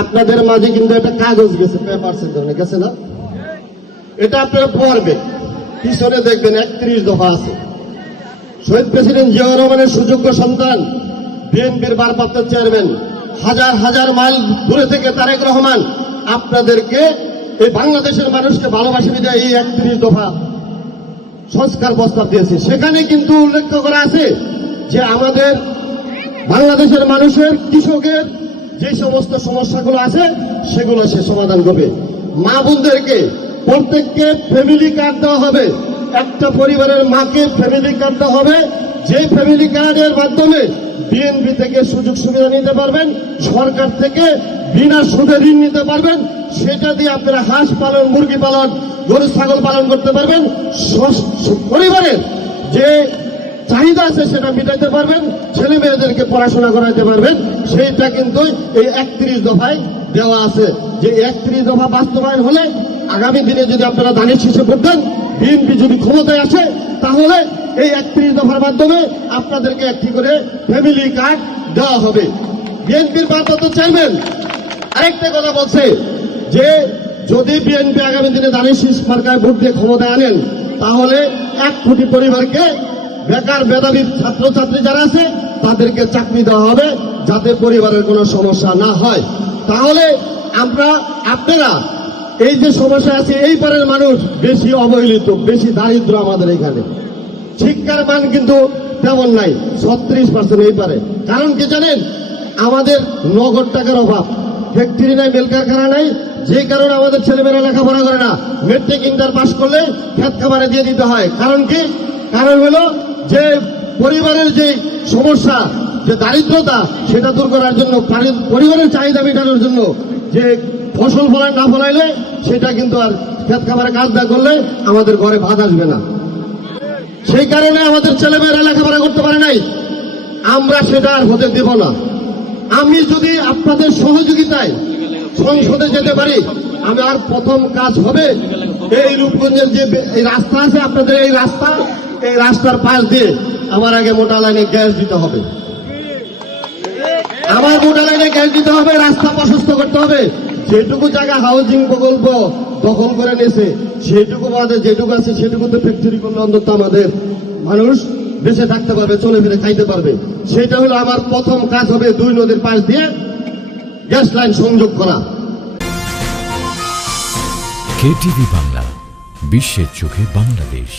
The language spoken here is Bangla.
আপনাদের মাঝে কিন্তু একটা কাগজ গেছে, পেপারসের ধরনের গেছে না? এটা আপনারা পড়বেন, পিছনে দেখবেন 31 দফা আছে। শহীদ প্রেসিডেন্ট জিয়াউর রহমানের সুযোগ্য সন্তান, বিএনপির ভারপ্রাপ্ত চেয়ারম্যান, হাজার হাজার মাইল দূরে থেকে তারেক রহমান আপনাদেরকে, এই বাংলাদেশের মানুষকে ভালোবাসা দিয়ে এই 31 দফা সংস্কার প্রস্তাব দিয়েছে। সেখানে কিন্তু উল্লেখ করা আছে যে আমাদের বাংলাদেশের মানুষের, কৃষকের যে সমস্ত সমস্যাগুলো আছে সেগুলো সে সমাধান করবে। মা বোনদেরকে প্রত্যেককে ফ্যামিলি কার্ড দেওয়া হবে, একটা পরিবারের মাকে ফ্যামিলি কার্ড দেওয়া হবে, যে ফ্যামিলি কার্ডের মাধ্যমে বিএনপি থেকে সুযোগ সুবিধা নিতে পারবেন, সরকার থেকে বিনা সুদে ঋণ নিতে পারবেন, সেটা দিয়ে আপনারা হাঁস পালন, মুরগি পালন, গরু ছাগল পালন করতে পারবেন, পরিবারের যে চাহিদা আছে সেটা মিটাইতে পারবেন, ছেলে মেয়েদেরকে পড়াশোনা করাইতে পারবেন। সেইটা কিন্তু এই 31 দফায় দেওয়া আছে। যে 31 দফা বাস্তবায়ন হলে আগামী দিনে যদি আপনারা ধানের শীষে ভোট দেন, বিএনপি যদি ক্ষমতায় আসে, তাহলে এই 31 দফার মাধ্যমে আপনাদেরকে একটি করে ফ্যামিলি কার্ড দেওয়া হবে। বিএনপির ভারপ্রাপ্ত চেয়ারম্যান আরেকটা কথা বলছে যে যদি বিএনপি আগামী দিনে ধানের শীষ মার্কায় ভোট দিয়ে ক্ষমতায় আনেন, তাহলে 1 কোটি পরিবারকে, বেকার মেধাবী ছাত্রছাত্রী যারা আছে তাদেরকে চাকরি দেওয়া হবে, যাতে পরিবারের কোনো সমস্যা না হয়। তাহলে আপনারা এই যে সমস্যা আছে, এই পারের মানুষ বেশি অবহেলিত, বেশি দারিদ্র আমাদের এখানে, শিক্ষার মান কিন্তু তেমন নাই, 36% এই পারে। কারণ কি জানেন? আমাদের নগদ টাকার অভাব, ফ্যাক্টরি নাই, মেল কারখানা নাই, যে কারণে আমাদের ছেলেমেয়েরা লেখাপড়া করে না। মেট্রিক ইন্টার পাস করলে খেত খামারে দিয়ে দিতে হয়। কারণ কি? কারণ হলো যে পরিবারের যে সমস্যা, যে দারিদ্রতা, সেটা দূর করার জন্য, পরিবারের চাহিদা মেটানোর জন্য, যে ফসল ফলায় না ফলাইলে সেটা কিন্তু আর খেত খামারে কাজ না করলে আমাদের ঘরে ভাত আসবে না। সেই কারণে আমাদের ছেলেমেয়েরা লেখাপড়া করতে পারে নাই। আমরা সেটা আর হতে দেব না। আমি যদি আপনাদের সহযোগিতায় সংসদে যেতে পারি, আমার প্রথম কাজ হবে এই রূপগঞ্জের যে এই রাস্তা আছে, আপনাদের এই রাস্তার পাশ দিয়ে আমার আগে মোটা লাইনে গ্যাস দিতে হবে। আমার মোটা লাইনে গ্যাস দিতে হবে, রাস্তা প্রশস্ত করতে হবে। যেটুকু জায়গা হাউজিং প্রকল্প দখল করে নিয়েছে, সেটুকু আমাদের যেটুকু আছে সেটুকু তো ফ্যাক্টরি করলে অন্তত আমাদের মানুষ বেঁচে থাকতে পারবে, চলে ফিরে খাইতে পারবে। সেটা হলো আমার প্রথম কাজ হবে, 2 নদীর পাশ দিয়ে গ্যাস লাইন সংযোগ করা। কেটিভি বাংলা, বিশ্বের চোখে বাংলাদেশ।